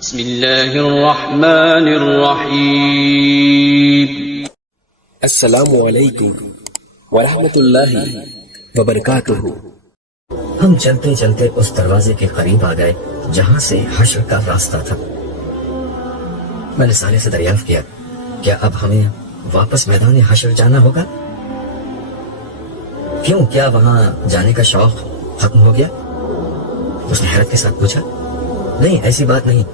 بسم اللہ الرحمن الرحیم۔ السلام علیکم ورحمۃ اللہ وبرکاتہ۔ ہم چلتے چلتے اس دروازے کے قریب آ گئے جہاں سے حشر کا راستہ تھا۔ میں نے صالح سے دریافت کیا، کیا اب ہمیں واپس میدان حشر جانا ہوگا؟ کیوں، کیا وہاں جانے کا شوق ختم ہو گیا؟ اس نے حیرت کے ساتھ پوچھا۔ نہیں، ایسی بات نہیں،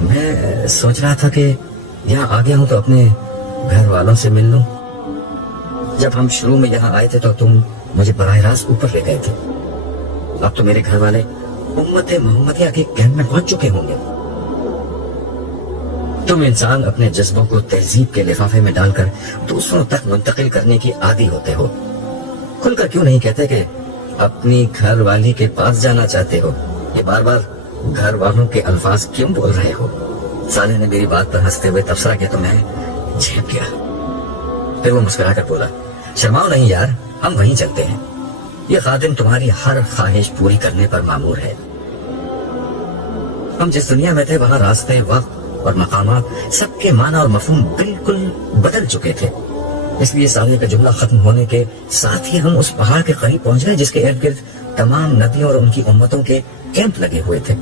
میں سوچ رہا تھا کہ یہاں آ گیا ہوں تو اپنے گھر والوں سے مل لوں۔ جب ہم شروع میں یہاں آئے تھے تو تم مجھے براہ راست اوپر لے گئے تھے، اب تو میرے گھر والے امت محمدیہ کے کیمپ میں پہنچ چکے ہوں گے۔ تم انسان اپنے جذبوں کو تہذیب کے لفافے میں ڈال کر دوسروں تک منتقل کرنے کی عادی ہوتے ہو۔ کھل کر کیوں نہیں کہتے کہ اپنی گھر والی کے پاس جانا چاہتے ہو؟ یہ بار بار گھر والوں کے الفاظ کیوں بول رہے ہو؟ صالح نے میری بات پر ہنستے ہوئے تبصرہ کیا تو میں جھپ گیا۔ پھر وہ مسکرا کر بولا، شرماؤ نہیں یار، ہم وہیں چلتے ہیں، یہ خادم تمہاری ہر خواہش پوری کرنے پر مامور ہے۔ ہم جس دنیا میں تھے وہاں راستے، وقت اور مقامات سب کے معنی اور مفہوم بالکل بدل چکے تھے۔ اس لیے صالح کا جملہ ختم ہونے کے ساتھ ہی ہم اس پہاڑ کے قریب پہنچ گئے جس کے ارد گرد تمام ندیوں اور ان کی امتوں کے کیمپ لگے ہوئے تھے۔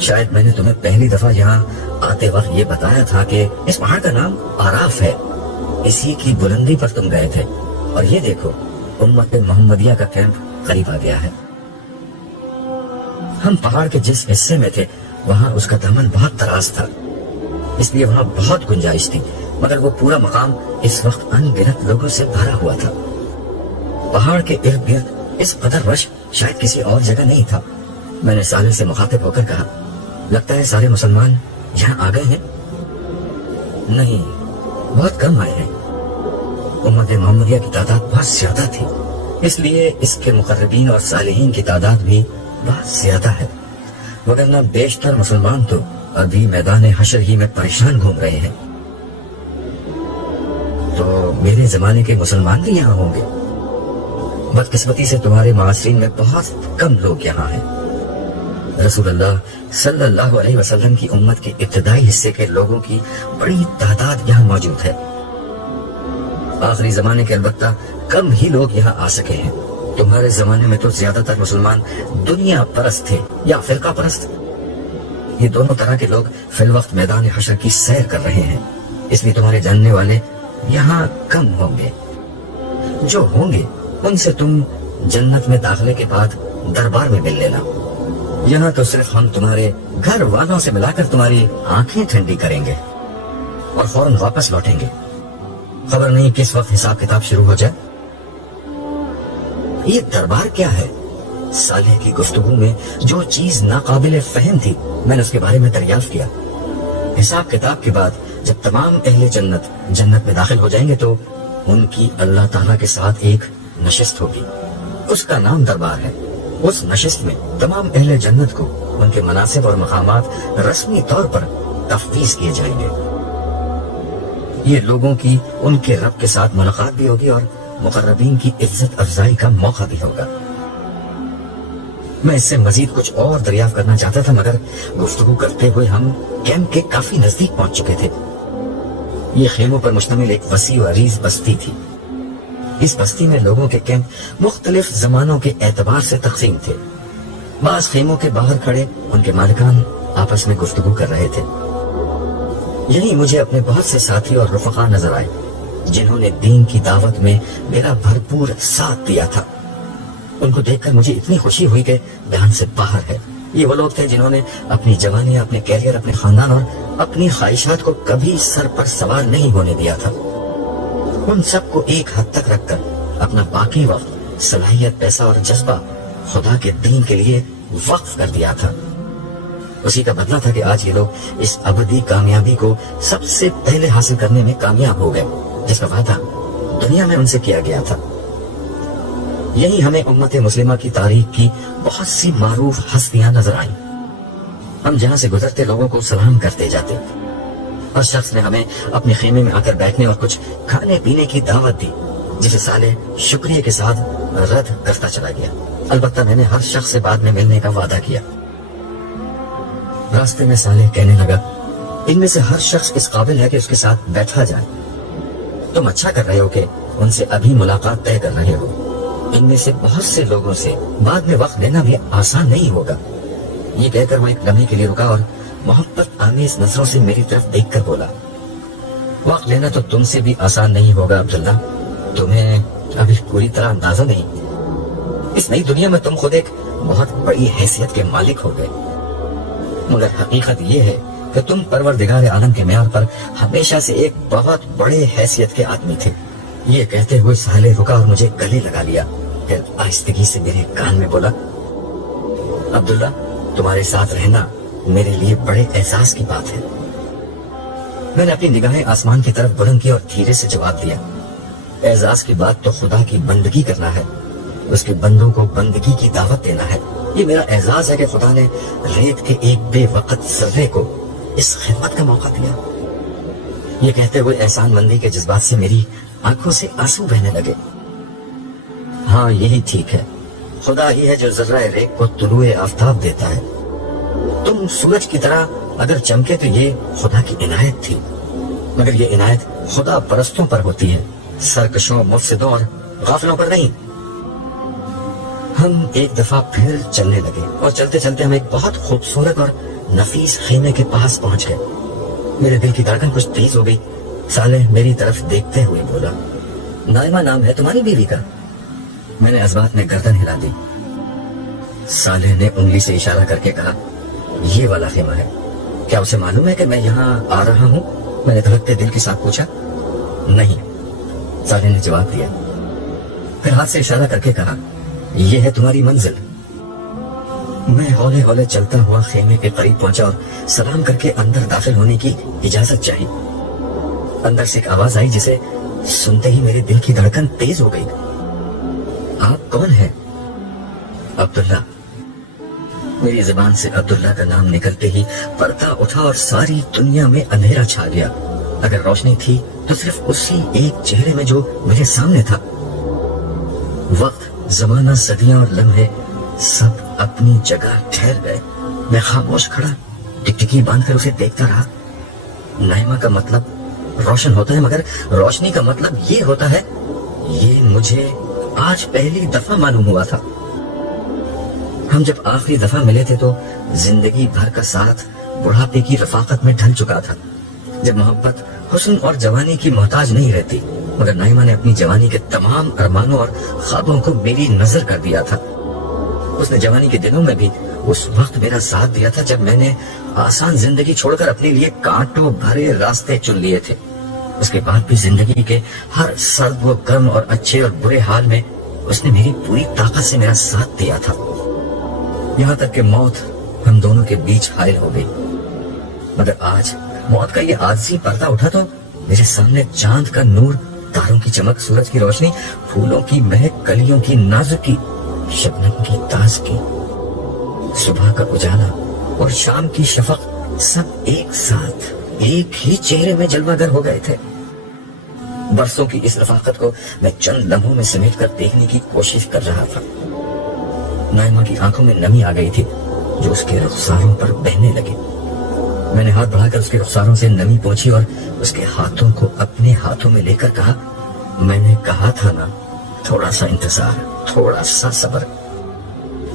شاید میں نے تمہیں پہلی دفعہ یہاں آتے وقت یہ بتایا تھا کہ اس پہاڑ کا نام آراف ہے، اسی کی بلندی پر تم گئے تھے، اور یہ دیکھو امت محمدیہ کا کیمپ قریب آ گیا ہے۔ ہم پہاڑ کے جس حصے میں تھے وہاں اس کا دامن بہت دراز تھا، اس لیے وہاں بہت گنجائش تھی، مگر وہ پورا مقام اس وقت ان گنت لوگوں سے بھرا ہوا تھا۔ پہاڑ کے ارد گرد اس قدر رش شاید کسی اور جگہ نہیں تھا۔ میں نے صالح سے مخاطب ہو کر کہا، لگتا ہے سارے مسلمان یہاں آ گئے ہیں؟ نہیں، بہت کم آئے ہیں، امت محمدیہ کی تعداد بہت زیادہ تھی، اس لیے اس کے مقربین اور صالحین کی تعداد بھی بہت زیادہ ہے، وگرنہ بیشتر مسلمان تو ابھی میدان حشر ہی میں پریشان گھوم رہے ہیں۔ تو میرے زمانے کے مسلمان بھی یہاں ہوں گے؟ بدقسمتی سے تمہارے معاصرین میں بہت کم لوگ یہاں ہیں۔ رسول اللہ صلی اللہ علیہ وسلم کی امت کے ابتدائی حصے کے لوگوں کی بڑی تعداد یہاں موجود ہے۔ آخری زمانے کے البتہ کم ہی لوگ یہاں آ سکے ہیں۔ تمہارے زمانے میں تو زیادہ تر مسلمان دنیا پرست تھے یا فرقہ پرست۔ یہ دونوں طرح کے لوگ فی الوقت میدان حشر کی سیر کر رہے ہیں، اس لیے تمہارے جاننے والے یہاں کم ہوں گے۔ جو ہوں گے ان سے تم جنت میں داخلے کے بعد دربار میں مل لینا۔ یہاں تو صرف ہم تمہارے گھر والوں سے ملا کر تمہاری آنکھیں ٹھنڈی کریں گے اور فوراً واپس لوٹیں گے، خبر نہیں کس وقت حساب کتاب شروع ہو جائے۔ یہ دربار کیا ہے؟ صالح کی گفتگو میں جو چیز ناقابل فہم تھی میں نے اس کے بارے میں دریافت کیا۔ حساب کتاب کے بعد جب تمام اہل جنت میں داخل ہو جائیں گے تو ان کی اللہ تعالیٰ کے ساتھ ایک نشست ہوگی، اس کا نام دربار ہے۔ اس نشست میں تمام اہل جنت کو ان کے مناصب اور مقامات رسمی طور پر تفویض کیے جائیں گے۔ یہ لوگوں کی ان کے رب کے ساتھ ملاقات بھی ہوگی اور مقربین کی عزت افزائی کا موقع بھی ہوگا۔ میں اس سے مزید کچھ اور دریافت کرنا چاہتا تھا مگر گفتگو کرتے ہوئے ہم کیمپ کے کافی نزدیک پہنچ چکے تھے۔ یہ خیموں پر مشتمل ایک وسیع و عریض بستی تھی۔ اس بستی میں لوگوں کے کیمپ مختلف زمانوں کے اعتبار سے تقسیم تھے۔ بعض خیموں کے باہر کھڑے ان کے مالکان آپس میں گفتگو کر رہے تھے۔ یہی مجھے اپنے بہت سے ساتھی اور رفقا نظر آئے جنہوں نے دین کی دعوت میں میرا بھرپور ساتھ دیا تھا۔ ان کو دیکھ کر مجھے اتنی خوشی ہوئی کہ بیان سے باہر ہے۔ یہ وہ لوگ تھے جنہوں نے اپنی جوانی، اپنے کیریئر، اپنے خاندان اور اپنی خواہشات کو کبھی سر پر سوار نہیں ہونے دیا تھا۔ ان سب کو ایک حد تک رکھ کر اپنا باقی وقت، صلاحیت، پیسہ اور جذبہ خدا کے دین کے لیے وقف کر دیا تھا۔ اسی کا بدلہ تھا کہ آج یہ لوگ اس ابدی کامیابی کو سب سے پہلے حاصل کرنے میں کامیاب ہو گئے جس کا وعدہ دنیا میں ان سے کیا گیا تھا۔ یہی ہمیں امت مسلمہ کی تاریخ کی بہت سی معروف ہستیاں نظر آئیں۔ ہم جہاں سے گزرتے لوگوں کو سلام کرتے جاتے۔ ہر شخص نے ہمیں اپنے خیمے میں آ کر بیٹھنے اور کچھ کھانے پینے کی دعوت دی جسے صالح شکریہ کے ساتھ رد کرتا چلا گیا۔ البتہ میں نے ہر شخص سے بعد میں ملنے کا وعدہ کیا۔ راستے میں صالح کہنے لگا ان میں سے ہر شخص اس قابل ہے کہ اس کے ساتھ بیٹھا جائے. تم اچھا کر رہے ہو کہ ان سے ابھی ملاقات طے کر رہے ہو. ان میں سے بہت سے لوگوں سے بعد میں وقت لینا بھی آسان نہیں ہوگا. یہ کہہ کر وہ ایک لمحے کے لیے رکا اور محبت آمیز نظروں سے میری طرف دیکھ کر بولا وقت لینا تو تم سے بھی آسان نہیں ہوگا عبداللہ. تمہیں ابھی پوری طرح اندازہ نہیں. اس نئی دنیا میں تم خود ایک بہت بڑی حیثیت کے مالک ہو گئے. مگر حقیقت یہ ہے کہ تم پروردگار عالم کے معیار پر ہمیشہ سے ایک بہت بڑے حیثیت کے آدمی تھے. یہ کہتے ہوئے صالح رکا اور مجھے گلے لگا لیا. پھر آہستگی سے میرے کان میں بولا عبداللہ تمہارے ساتھ رہنا میرے لیے بڑے احساس کی بات ہے. میں نے اپنی نگاہیں آسمان کی طرف بلند کی اور دھیرے سے جواب دیا اعزاز کی بات تو خدا کی بندگی کرنا ہے, اس کے بندوں کو بندگی کی دعوت دینا ہے. یہ میرا اعزاز ہے کہ خدا نے ریت کے ایک بے وقت ذرے کو اس خدمت کا موقع دیا. یہ کہتے ہوئے احسان مندی کے جذبات سے میری آنکھوں سے آنسو بہنے لگے. ہاں یہی ٹھیک ہے, خدا ہی ہے جو ذرہ ریت کو طلوع آفتاب دیتا ہے. تم سورج کی طرح اگر چمکے تو یہ خدا کی عنایت تھی, مگر یہ عنایت خدا پرستوں پر ہوتی ہے, سرکشوں, مفسدوں اور غافلوں پر نہیں. ہم ایک دفعہ پھر چلنے لگے اور چلتے چلتے ہم ایک بہت خوبصورت اور نفیس خیمے کے پاس پہنچ گئے. میرے دل کی دھڑکن کچھ تیز ہو گئی. صالح میری طرف دیکھتے ہوئے بولا نائمہ نام ہے تمہاری بیوی کا؟ میں نے ازبات میں گردن ہلا دی. صالح نے انگلی سے اشارہ کر کے کہا یہ والا خیمہ ہے. کیا اسے معلوم ہے کہ میں یہاں آ رہا ہوں؟ میں نے دھڑکتے دل کے ساتھ پوچھا. نہیں, صالح نے جواب دیا. پھر ہاتھ سے اشارہ کر کے کہا یہ ہے تمہاری منزل. میں ہولے ہولے چلتا ہوا خیمے کے قریب پہنچا اور سلام کر کے اندر داخل ہونے کی اجازت چاہی. اندر سے ایک آواز آئی جسے سنتے ہی میرے دل کی دھڑکن تیز ہو گئی. آپ کون ہیں؟ عبداللہ. میری زبان سے عبداللہ کا نام نکلتے ہی پردہ اٹھا اور ساری دنیا میں اندھیرا چھا گیا. اگر روشنی تھی تو صرف اسی ایک چہرے میں جو میرے سامنے تھا. وقت, زمانہ, صدیاں اور لمحے سب اپنی جگہ ٹھہر گئے. میں خاموش کھڑا ٹکٹکی باندھ کر اسے دیکھتا رہا. نائمہ کا مطلب روشن ہوتا ہے, مگر روشنی کا مطلب یہ ہوتا ہے, یہ مجھے آج پہلی دفعہ معلوم ہوا تھا. ہم جب آخری دفعہ ملے تھے تو زندگی بھر کا ساتھ بڑھاپے کی رفاقت میں ڈھل چکا تھا, جب محبت حسن اور جوانی کی محتاج نہیں رہتی. مگر نائمہ نے اپنی جوانی کے تمام ارمانوں اور خوابوں کو میری نظر کر دیا تھا. اس نے جوانی کے دنوں میں بھی اس وقت میرا ساتھ دیا تھا جب میں نے آسان زندگی چھوڑ کر اپنے لیے کانٹوں بھرے راستے چن لیے تھے. اس کے بعد بھی زندگی کے ہر سرد و گرم اور اچھے اور برے حال میں اس نے میری پوری طاقت سے میرا ساتھ دیا تھا, یہاں تک کہ موت ہم دونوں کے بیچ حائل ہو گئی. مگر آج موت کا یہ عارضی پردہ اٹھا تو میرے سامنے چاند کا نور, تاروں کی چمک, سورج کی روشنی, پھولوں کی مہک, کلیوں کی نازکی, شبنم کی تازگی, صبح کا اجالا اور شام کی شفق سب ایک ساتھ ایک ہی چہرے میں جلوہ گر ہو گئے تھے. برسوں کی اس رفاقت کو میں چند لمحوں میں سمیٹ کر دیکھنے کی کوشش کر رہا تھا. نائمہ کی آنکھوں میں نمی آ گئی تھی جو اس کے رخساروں پر بہنے لگی. میں نے ہاتھ بڑھا کر اس کے رخساروں سے نمی پہنچی اور اس کے ہاتھوں کو اپنے ہاتھوں میں لے کر کہا میں نے کہا تھا نا, تھوڑا سا انتظار, تھوڑا سا صبر,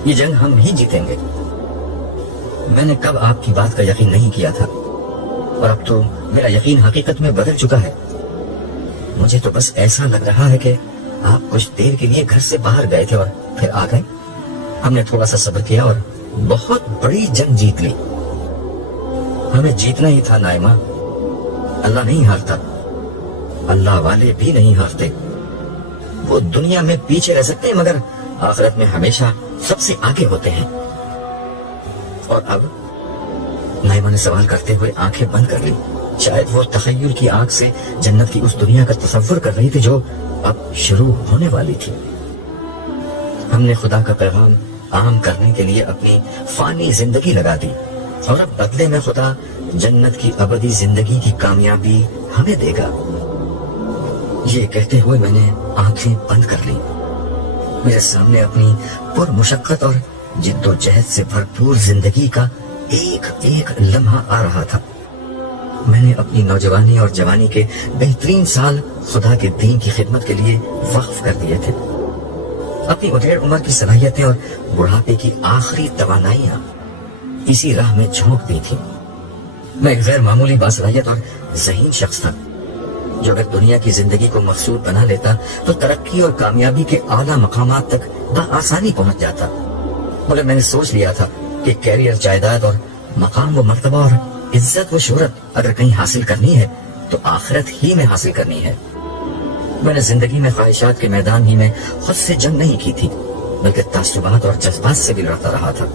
یہ جنگ ہم ہی جیتیں گے. میں نے کب آپ کی بات کا یقین نہیں کیا تھا اور اب تو میرا یقین حقیقت میں بدل چکا ہے. مجھے تو بس ایسا لگ رہا ہے کہ آپ کچھ دیر کے لیے گھر سے باہر گئے تھے اور پھر آ گئے. ہم نے تھوڑا سا صبر کیا اور بہت بڑی جنگ جیت لی. ہمیں جیتنا ہی تھا نائمہ. اللہ نہیں ہارتا, اللہ والے بھی نہیں ہارتے. وہ دنیا میں پیچھے رہ سکتے ہیں مگر آخرت میں ہمیشہ سب سے آگے ہوتے ہیں. اور اب؟ نائمہ نے سوال کرتے ہوئے آنکھیں بند کر لی. شاید وہ تخیل کی آنکھ سے جنت کی اس دنیا کا تصور کر رہی تھی جو اب شروع ہونے والی تھی. ہم نے خدا کا پیغام عام کرنے کے لیے اپنی فانی زندگی لگا دی اور اب بدلے میں خدا جنت کی ابدی زندگی کی کامیابی ہمیں دے گا. یہ کہتے ہوئے میں نے آنکھیں بند کر لی. میرے سامنے اپنی پر مشقت اور جد و جہد سے بھرپور زندگی کا ایک ایک لمحہ آ رہا تھا. میں نے اپنی نوجوانی اور جوانی کے بہترین سال خدا کے دین کی خدمت کے لیے وقف کر دیے تھے. اپنی ادھیڑ عمر کی صلاحیتیں اور بڑھاپے کی آخری توانائیاں اسی راہ میں جھونک دی تھی. میں ایک غیر معمولی باصلاحیت اور ذہین شخص تھا جو اگر دنیا کی زندگی کو مقصود بنا لیتا تو ترقی اور کامیابی کے اعلیٰ مقامات تک بآسانی پہنچ جاتا. مگر میں نے سوچ لیا تھا کہ کیریئر، جائیداد اور مقام و مرتبہ اور عزت و شہرت اگر کہیں حاصل کرنی ہے تو آخرت ہی میں حاصل کرنی ہے. میں نے زندگی میں خواہشات کے میدان ہی میں خود سے جنگ نہیں کی تھی بلکہ تعصبات اور جذبات سے بھی لڑتا رہا تھا.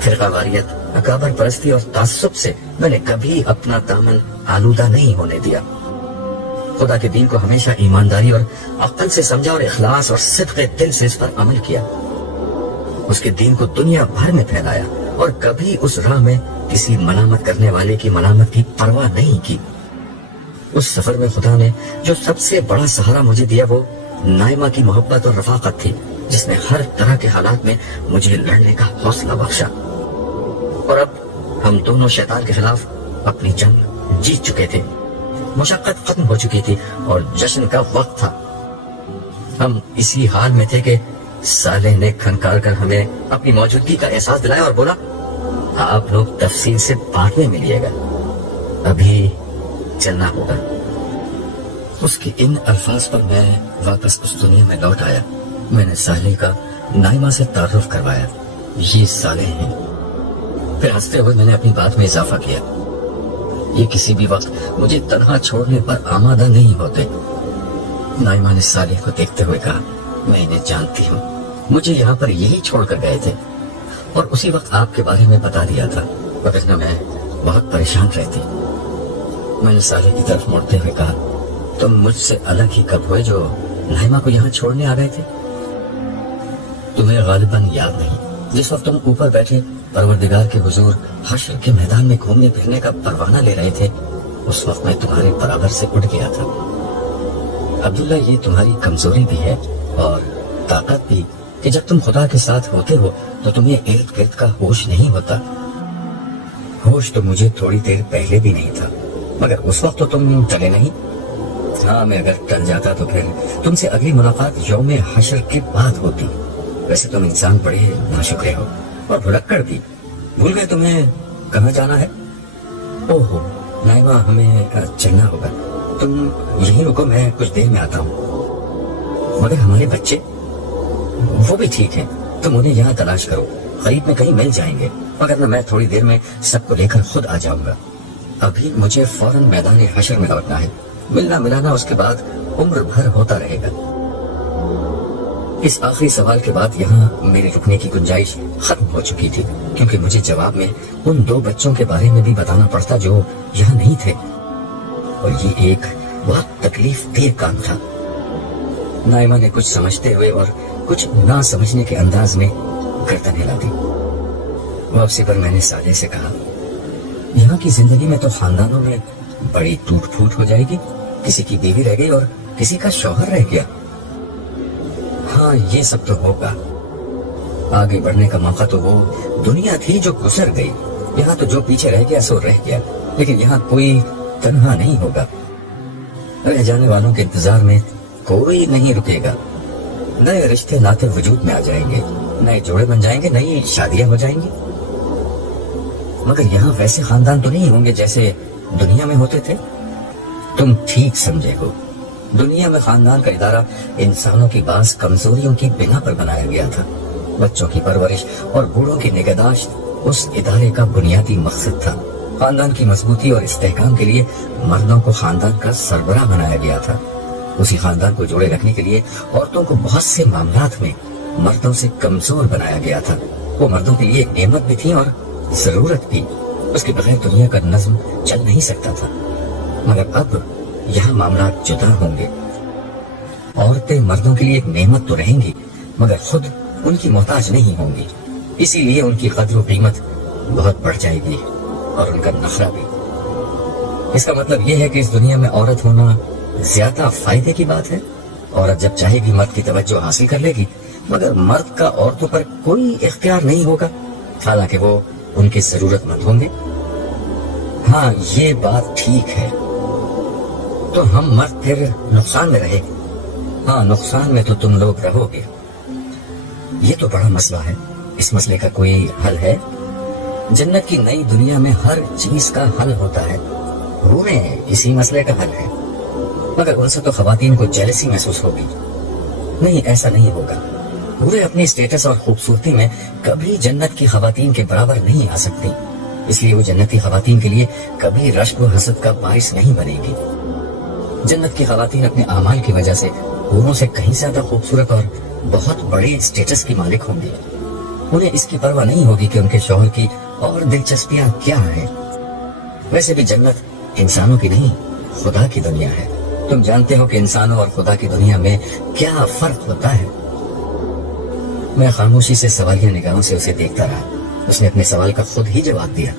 فرقہ واریت، اکابر پرستی اور تعصب سے میں نے کبھی اپنا دامن آلودہ نہیں ہونے دیا. خدا کے دین کو ہمیشہ ایمانداری اور عقل سے سمجھا اور اخلاص اور صدق دل سے اس پر عمل کیا. اس کے دین کو دنیا بھر میں پھیلایا اور کبھی اس راہ میں کسی ملامت کرنے والے کی ملامت کی پرواہ نہیں کی. اس سفر میں خدا نے جو سب سے بڑا سہارا مجھے دیا وہ نائمہ کی محبت اور رفاقت تھی جس نے ہر طرح کے حالات میں مجھے لڑنے کا حوصلہ بخشا. اور اب ہم دونوں شیطان کے خلاف اپنی جنگ جیت چکے تھے. مشقت ختم ہو چکی تھی اور جشن کا وقت تھا. ہم اسی حال میں تھے کہ صالح نے کھنکار کر ہمیں اپنی موجودگی کا احساس دلایا اور بولا، آپ لوگ تفصیل سے بعد میں ملیے گا، ابھی چلنا ہوگا. اس کے ان الفاظ پر میں واپس اس دنیا میں لوٹ آیا. میں نے صالح کا نائمہ سے تعارف کروایا. یہ صالح ہیں. پھر ہنستے ہوئے میں نے اپنی بات میں اضافہ کیا، یہ کسی بھی وقت مجھے تنہا چھوڑنے پر آمادہ نہیں ہوتے. نائمہ نے صالح کو دیکھتے ہوئے کہا، میں انہیں جانتی ہوں، مجھے یہاں پر یہی چھوڑ کر گئے تھے اور اسی وقت آپ کے بارے میں بتا دیا تھا، ورنہ میں بہت پریشان رہتی. میں نے صالح کی طرف مڑتے ہوئے کہا، تم مجھ سے الگ ہی کب ہوئے جو نائمہ کو یہاں چھوڑنے آ گئے تھے؟ تمہیں غالباً یاد نہیں، جس وقت تم اوپر بیٹھے پروردگار کے حضور حشر کے میدان میں گھومنے پھرنے کا پروانہ لے رہے تھے، اس وقت میں تمہارے برابر سے اٹھ گیا تھا. عبداللہ، یہ تمہاری کمزوری بھی ہے اور طاقت بھی کہ جب تم خدا کے ساتھ ہوتے ہو تو تمہیں ارد گرد کا ہوش نہیں ہوتا. ہوش تو مجھے تھوڑی دیر پہلے بھی نہیں تھا، مگر اس وقت تو تم چلے نہیں. ہاں، میں اگر ٹل جاتا تو پھر تم سے اگلی ملاقات یوم حشر کے بعد ہوتی. ویسے تم انسان بڑے ناشکرے ہو اور بھلکڑ بھی. بھول گئے تمہیں کہاں جانا ہے؟ اوہو نائمہ، ہمیں چلنا ہوگا. تم یہیں رکو، میں کچھ دیر میں آتا ہوں. مگر ہمارے بچے؟ وہ بھی ٹھیک ہیں، تم انہیں یہاں تلاش کرو، قریب میں کہیں مل جائیں گے، مگر میں تھوڑی دیر میں سب کو لے کر خود آ جاؤں گا. ابھی مجھے فوراً میدان حشر میں لوٹنا ہے. ملنا ملانا اس کے بعد عمر بھر ہوتا رہے گا. اس آخری سوال کے بعد یہاں میرے رکنے کی گنجائش ختم ہو چکی تھی، کیونکہ مجھے جواب میں ان 2 بچوں کے بارے میں بھی بتانا پڑتا جو یہاں نہیں تھے، اور یہ ایک بہت تکلیف دہ کام تھا. نائمہ نے کچھ سمجھتے ہوئے اور کچھ نہ سمجھنے کے انداز میں گردن ہلا دی. واپسی پر میں نے صالح سے کہا، یہاں کی زندگی میں تو خاندانوں میں بڑی ٹوٹ پھوٹ ہو جائے گی. کسی کی بیوی رہ گئی اور کسی کا شوہر رہ گیا. ہاں، یہ سب تو ہوگا. آگے بڑھنے کا موقع تو وہ دنیا تھی جو گزر گئی. یہاں تو جو پیچھے رہ گیا سو رہ گیا، لیکن یہاں کوئی تنہا نہیں ہوگا. رہ جانے والوں کے انتظار میں کوئی نہیں رکے گا. نئے رشتے ناطے وجود میں آ جائیں گے، نئے جوڑے بن جائیں گے، نئی شادیاں ہو جائیں گی. مگر یہاں ویسے خاندان تو نہیں ہوں گے جیسے دنیا میں ہوتے تھے. تم ٹھیک سمجھے ہو. دنیا میں خاندان کا ادارہ انسانوں کی بعض کمزوریوں کی بنا پر بنایا گیا تھا. بچوں کی پرورش اور بوڑھوں کی نگہداشت اس ادارے کا بنیادی مقصد تھا. خاندان کی مضبوطی اور استحکام کے لیے مردوں کو خاندان کا سربراہ بنایا گیا تھا. اسی خاندان کو جوڑے رکھنے کے لیے عورتوں کو بہت سے معاملات میں مردوں سے کمزور بنایا گیا تھا. وہ مردوں کے لیے ایک نعمت بھی تھی اور ضرورت بھی. اس کے بغیر دنیا کا نظم چل نہیں سکتا تھا. مگر اب یہاں معاملات جدا ہوں گے. عورتیں مردوں کے لیے ایک نعمت تو رہیں گی مگر خود ان کی محتاج نہیں ہوں گی. اسی لیے ان کی قدر و قیمت بہت بڑھ جائے گی اور ان کا نخرہ بھی. اس کا مطلب یہ ہے کہ اس دنیا میں عورت ہونا زیادہ فائدے کی بات ہے. عورت جب چاہے گی مرد کی توجہ حاصل کر لے گی، مگر مرد کا عورتوں پر کوئی اختیار نہیں ہوگا. حالانکہ وہ ان کے ضرورت مند ہوں گے؟ ہاں یہ بات ٹھیک ہے، تو ہم مرد پھر نقصان میں رہے گے؟ ہاں نقصان میں تو تم لوگ رہو گے۔ یہ تو بڑا مسئلہ ہے، اس مسئلے کا کوئی حل ہے؟ جنت کی نئی دنیا میں ہر چیز کا حل ہوتا ہے، حوریں اسی مسئلے کا حل ہے، مگر ان سے تو خواتین کو جیلسی محسوس ہوگی۔ نہیں، ایسا نہیں ہوگا، حوریں اپنی سٹیٹس اور خوبصورتی میں کبھی جنت کی خواتین کے برابر نہیں آ سکتی، اس لیے وہ جنتی خواتین کے لیے کبھی رشک و حسد کا باعث نہیں بنے گی۔ جنت کی خواتین اپنے اعمال کی وجہ سے حوروں سے کہیں زیادہ خوبصورت اور بہت بڑے سٹیٹس کی مالک ہوں گی۔ انہیں اس کی پرواہ نہیں ہوگی کہ ان کے شوہر کی اور دلچسپیاں کیا ہیں۔ ویسے بھی جنت انسانوں کی نہیں، خدا کی دنیا ہے۔ تم جانتے ہو کہ انسانوں اور خدا کی دنیا میں کیا فرق ہوتا ہے؟ میں خاموشی سے سوالیہ نگاہوں سے اسے دیکھتا رہا۔ اس نے اپنے سوال کا خود ہی جواب دیا۔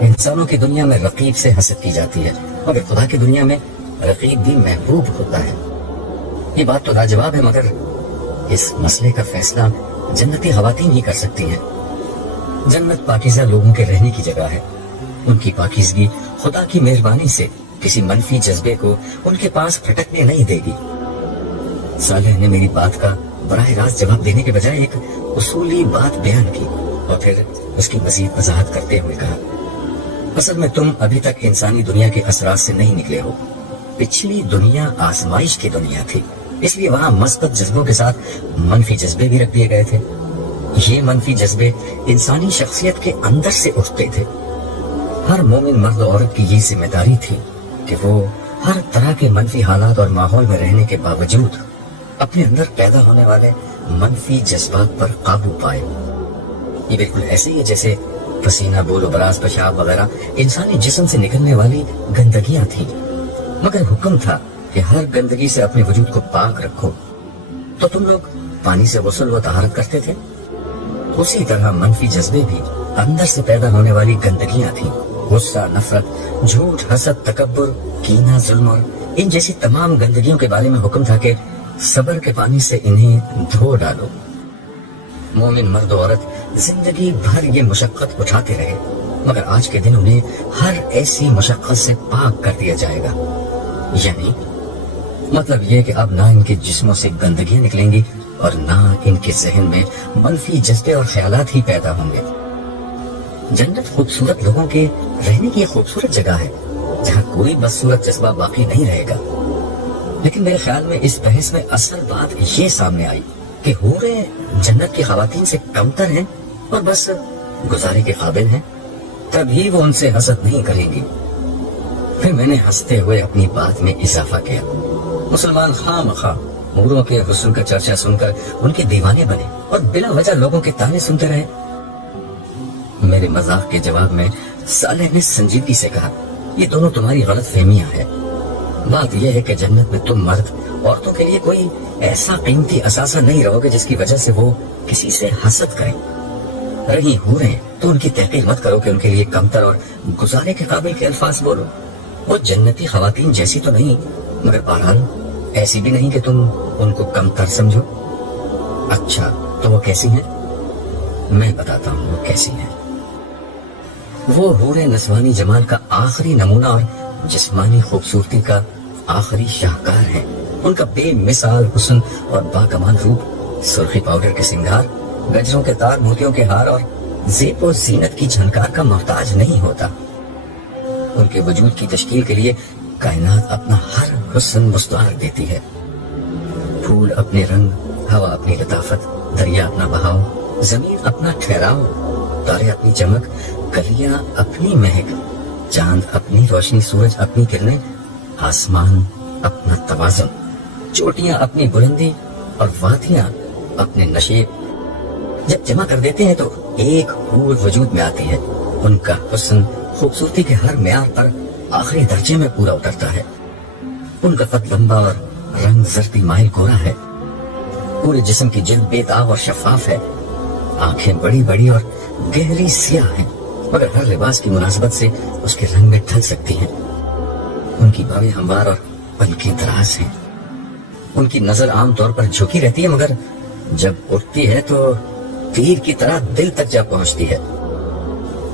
انسانوں کی دنیا میں رقیب سے حسد کی جاتی ہے، مگر خدا کی دنیا میں رقیب بھی محبوب ہوتا ہے۔ یہ بات تو لاجواب ہے، مگر اس مسئلے کا فیصلہ جنتی خواتین ہی کر سکتی ہیں۔ جنت پاکیزہ لوگوں کے رہنے کی جگہ ہے۔ ان کی پاکیزگی خدا کی مہربانی سے کسی منفی جذبے کو ان کے پاس پھٹکنے نہیں دے گی۔ صالح نے میری بات کا براہ راست جواب دینے کے بجائے ایک اصولی بات بیان کی اور پھر اس کی مزید وضاحت کرتے ہوئے کہا، اصل میں تم ابھی تک انسانی دنیا کے اثرات سے نہیں نکلے ہو۔ پچھلی دنیا آزمائش کی دنیا تھی، اس لیے وہاں مثبت جذبوں کے ساتھ منفی جذبے بھی رکھ دیے گئے تھے۔ یہ منفی جذبے انسانی شخصیت کے اندر سے اٹھتے تھے۔ ہر مومن مرد و عورت کی یہ ذمہ داری تھی کہ وہ ہر طرح کے منفی حالات اور ماحول میں رہنے کے باوجود اپنے اندر پیدا ہونے والے منفی جذبات پر قابو پائے۔ یہ بالکل ایسے ہی ہے جیسے پسینہ، بول و براز، پیشاب وغیرہ انسانی جسم سے نکلنے والی گندگیاں تھیں، مگر حکم تھا کہ ہر گندگی سے اپنے وجود کو پاک رکھو۔ تو تم لوگ پانی سے غسل و طہارت کرتے تھے، اسی طرح منفی جذبے بھی اندر سے پیدا ہونے والی گندگیاں تھیں۔ غصہ، نفرت، جھوٹ، حسد، تکبر، کینہ، ظلم اور ان جیسی تمام گندگیوں کے بارے میں حکم تھا کہ صبر کے پانی سے انہیں دھو ڈالو۔ مومن مرد و عورت زندگی بھر یہ مشقت اٹھاتے رہے، مگر آج کے دن انہیں ہر ایسی مشقت سے پاک کر دیا جائے گا۔ یعنی مطلب یہ کہ اب نہ ان کے جسموں سے گندگیاں نکلیں گی اور نہ ان کے ذہن میں منفی جذبے اور خیالات ہی پیدا ہوں گے۔ جنت خوبصورت لوگوں کے رہنے کی ایک خوبصورت جگہ ہے جہاں کوئی بدصورت جذبہ باقی نہیں رہے گا۔ لیکن میرے خیال میں اس بحث میں اصل بات یہ سامنے آئی کہ حوریں جنت کی خواتین سے کمتر ہیں اور بس گزارے کے قابل ہیں، تبھی وہ ان سے حسد نہیں کریں گی۔ پھر میں نے ہنستے ہوئے اپنی بات میں اضافہ کیا، مسلمان خواہ مخواہ حوروں کے حسن کا چرچا سن کر ان کے دیوانے بنے اور بلا وجہ لوگوں کے تانے سنتے رہے۔ میرے مذاق کے جواب میں صالح نے سنجیدگی سے کہا، یہ دونوں تمہاری غلط فہمیاں ہیں۔ بات یہ ہے کہ جنت میں تم مرد عورتوں کے لیے کوئی ایسا قیمتی اثاثہ نہیں رہو گے جس کی وجہ سے وہ کسی سے حسد کریں۔ رہی حوریں تو ان کی تحقیر مت کرو کہ ان کے لیے کمتر اور گزارے کے قابل کے الفاظ بولو۔ وہ جنتی خواتین جیسی تو نہیں، مگر بہرحال ایسی بھی نہیں کہ تم ان کو کمتر سمجھو۔ اچھا تو وہ کیسی ہیں؟ میں بتاتا ہوں وہ کیسی ہیں۔ وہ حوریں نسوانی جمال کا آخری نمونہ اور جسمانی خوبصورتی کا آخری شاہکار ہیں۔ ان کا بے مثال حسن اور باکمال روپ سرخی پاؤڈر کے سنگھار، گجروں کے تار، موتیوں کے ہار اور زیب و زینت کی جھنکار کا محتاج نہیں ہوتا۔ ان کے وجود کی تشکیل کے لیے کائنات اپنا ہر حسن مستعار دیتی ہے۔ پھول اپنے رنگ، ہوا اپنی لطافت، دریا اپنا بہاؤ، زمین اپنا ٹھہراؤ، تارے اپنی چمک، کلیاں اپنی مہک، چاند اپنی روشنی، سورج اپنی کرنیں، آسمان اپنا توازن، چوٹیاں اپنی بلندی اور وادیاں اپنے نشیب۔ جب جمع کر دیتے ہیں تو ایک حور وجود میں آتی ہے۔ ان کا حسن خوبصورتی کے ہر معیار پر آخری درجے میں پورا اترتا ہے۔ ان کا قد لمبا اور رنگ زردی مائل گورا ہے، پورے جسم کی جلد بے داغ اور شفاف ہے، آنکھیں بڑی بڑی اور گہری سیاہ ہیں، مگر ہر لباس کی مناسبت سے اس کے رنگ میں ڈھل سکتی ہیں۔ ان کی باہیں ہموار اور پلکیں دراز ہیں۔ ان کی نظر عام طور پر جھکی رہتی ہے، مگر جب اٹھتی ہے تو تیر کی طرح دل تک جا پہنچتی ہے۔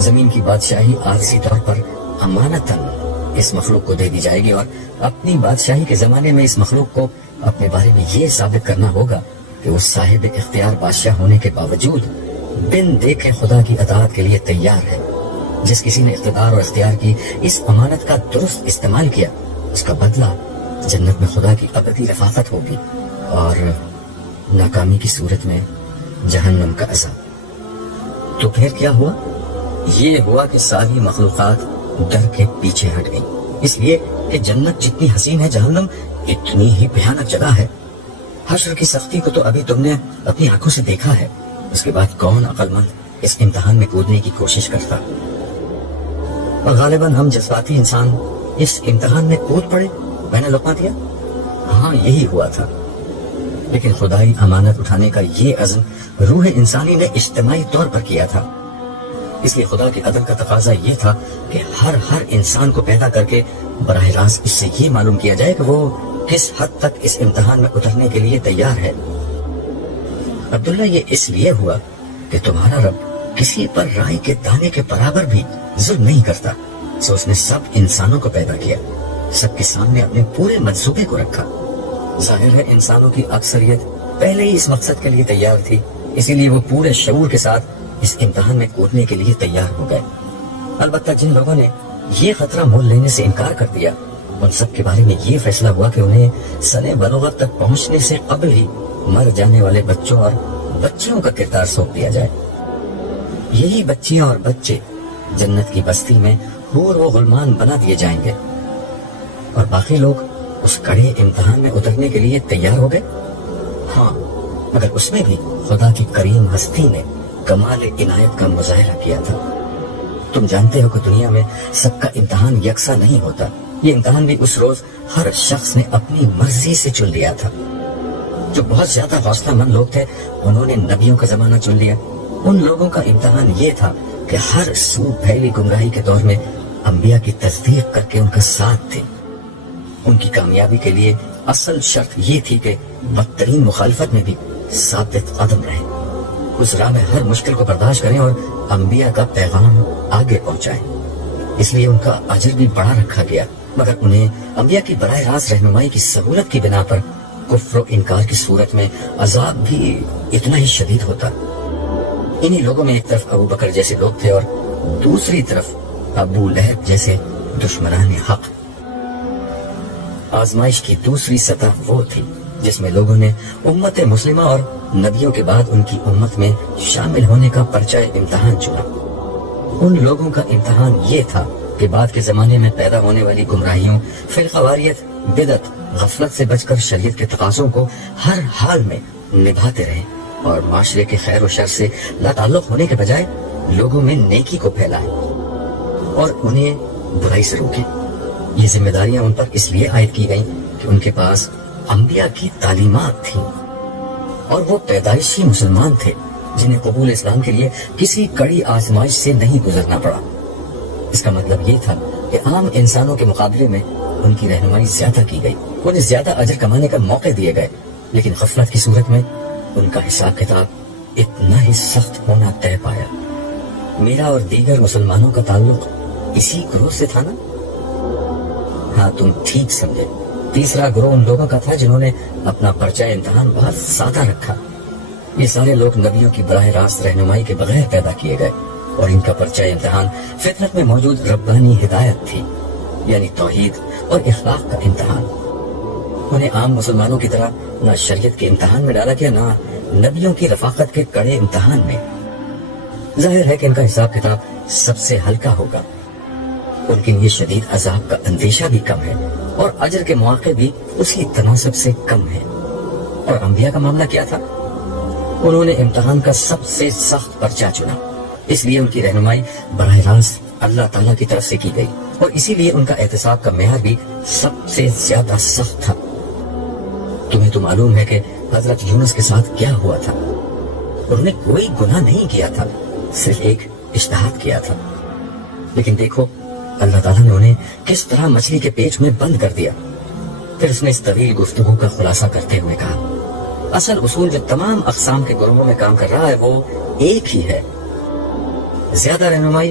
زمین کی بادشاہی عارضی طور پر امانتاً اس مخلوق کو دے دی جائے گی، اور اپنی بادشاہی کے زمانے میں اس مخلوق کو اپنے بارے میں یہ ثابت کرنا ہوگا کہ وہ صاحب اختیار بادشاہ ہونے کے باوجود بن دیکھے خدا کی اطاعت کے لیے تیار ہے۔ جس کسی نے اقتدار اور اختیار کی اس امانت کا درست استعمال کیا، اس کا بدلہ جنت میں خدا کی ابدی رفاقت ہوگی، اور ناکامی کی صورت میں جہنم کا عذاب۔ تو پھر کیا ہوا؟ یہ ہوا کہ ساری مخلوقات ڈر کے پیچھے ہٹ گئی، اس لیے کہ جنت جتنی حسین ہے، جہنم اتنی ہی بھیانک جگہ ہے۔ حشر کی سختی کو تو ابھی تم نے اپنی آنکھوں سے دیکھا ہے، اس کے بعد کون عقل مند اس امتحان میں کودنے کی کوشش کرتا؟ اور غالباً ہم جذباتی انسان اس امتحان میں کود پڑے، میں نے لقمہ دیا۔ ہاں، یہی ہوا تھا، لیکن خدائی امانت اٹھانے کا یہ عزم روح انسانی نے اجتماعی طور پر کیا تھا۔ اس لیے خدا کے عدل کا تقاضا یہ تھا کہ ہر انسان کو پیدا کر کے براہ راست اس سے یہ معلوم کیا جائے کہ وہ کس حد تک اس امتحان میں اترنے کے لیے تیار ہے۔ عبداللہ، یہ اس لیے ہوا کہ تمہارا رب کسی پر رائی کے دانے کے برابر بھی ظلم نہیں کرتا، سو اس نے سب انسانوں کو پیدا کیا، سب کے سامنے اپنے پورے منصوبے کو رکھا۔ ظاہر ہے انسانوں کی اکثریت پہلے ہی اس مقصد کے لیے تیار تھی، اسی لیے وہ پورے شعور کے ساتھ اس امتحان میں کودنے کے لیے تیار ہو گئے۔ البتہ جن لوگوں نے یہ خطرہ مول لینے سے انکار کر دیا، ان سب کے بارے میں یہ فیصلہ ہوا کہ انہیں سن بلوغت تک پہنچنے سے قبل ہی مر جانے والے بچوں اور بچیوں کا کردار سونپ دیا جائے۔ یہی بچیاں اور بچے جنت کی بستی میں حور و غلمان بنا دیے جائیں گے، اور باقی لوگ اس کڑے امتحان میں اترنے کے لیے تیار ہو گئے۔ ہاں، مگر اس میں بھی خدا کی کریم ہستی نے کمال عنایت کا مظاہرہ کیا تھا۔ تم جانتے ہو کہ دنیا میں سب کا امتحان یکساں نہیں ہوتا، یہ امتحان بھی اس روز ہر شخص نے اپنی مرضی سے چن لیا تھا۔ جو بہت زیادہ حوصلہ مند لوگ تھے، انہوں نے نبیوں کا زمانہ چن لیا۔ ان لوگوں کا امتحان یہ تھا کہ ہر سو پھیلی گمراہی کے دور میں انبیاء کی تصدیق کر کے ان کا ساتھ دیں۔ ان کی کامیابی کے لیے اصل شرط یہ تھی کہ بدترین مخالفت میں بھی ثابت قدم رہیں، اس راہ میں ہر مشکل کو برداشت کریں اور انبیاء کا پیغام آگے پہنچائیں۔ اس لیے ان کا اجر بھی بڑا رکھا گیا، مگر انہیں انبیاء کی براہ راست رہنمائی کی سہولت کی بنا پر کفر و انکار کی صورت میں عذاب بھی اتنا ہی شدید ہوتا۔ انہی لوگوں میں ایک طرف ابو بکر جیسے لوگ تھے اور دوسری طرف ابو لہب جیسے دشمنان حق۔ آزمائش کی دوسری سطح وہ تھی جس میں لوگوں نے امت مسلمہ اور نبیوں کے بعد ان کی امت میں شامل ہونے کا پرچہ امتحان چنا۔ ان لوگوں کا امتحان یہ تھا کہ بعد کے زمانے میں پیدا ہونے والی گمراہیوں، فرقہ واریت، بدعت، غفلت سے بچ کر شریعت کے تقاضوں کو ہر حال میں نبھاتے رہیں، اور معاشرے کے خیر و شر سے لا تعلق ہونے کے بجائے لوگوں میں نیکی کو پھیلائیں اور انہیں برائی سے روکیں۔ یہ ذمہ داریاں ان پر اس لیے عائد کی گئیں کہ ان کے پاس انبیاء کی تعلیمات تھیں، اور وہ پیدائشی مسلمان تھے جنہیں قبول اسلام کے لیے کسی کڑی آزمائش سے نہیں گزرنا پڑا۔ اس کا مطلب یہ تھا کہ عام انسانوں کے مقابلے میں ان کی رہنمائی زیادہ کی گئی، انہیں زیادہ اجر کمانے کا موقع دیے گئے، لیکن غفلت کی صورت میں ان کا حساب کتاب اتنا ہی سخت ہونا طے پایا۔ میرا اور دیگر مسلمانوں کا تعلق اسی گروہ سے تھا نا؟ ہاں، تم ٹھیک سمجھے۔ تیسرا گروہ ان لوگوں کا تھا جنہوں نے اپنا پرچہ امتحان بہت سادہ رکھا۔ یہ سارے لوگ نبیوں کی براہ راست رہنمائی کے بغیر پیدا کیے گئے، اور ان کا پرچہ امتحان فطرت میں موجود ربانی ہدایت تھی، یعنی توحید اور اخلاق کا امتحان۔ انہیں عام مسلمانوں کی طرح نہ شریعت کے امتحان میں ڈالا گیا، نہ نبیوں کی رفاقت کے کڑے امتحان میں۔ ظاہر ہے کہ ان کا حساب کتاب سب سے ہلکا ہوگا، ان کے لیے شدید عذاب کا اندیشہ بھی کم ہے، اور اجر کے مواقع بھی اسی تناسب سے کم ہے۔ اور انبیاء کا معاملہ کیا تھا؟ انہوں نے امتحان کا سب سے سخت پرچہ چنا، اس لیے ان کی رہنمائی براہ راست اللہ تعالیٰ کی طرف سے کی گئی، اور اسی لیے ان کا احتساب کا معیار بھی سب سے زیادہ سخت تھا۔ تمہیں تو معلوم ہے کہ حضرت یونس کے ساتھ کیا ہوا تھا۔ انہوں نے کوئی گناہ نہیں کیا تھا، صرف ایک اجتہاد کیا تھا، لیکن دیکھو اللہ تعالیٰ نے انہیں کس طرح مچھلی کے پیٹ میں بند کر دیا۔ پھر اس نے اس طویل گفتگو کا خلاصہ کرتے ہوئے کہا، اصل اصول جو تمام اقسام کے گروہوں میں کام کر رہا ہے وہ ایک ہی ہے، زیادہ رہنمائی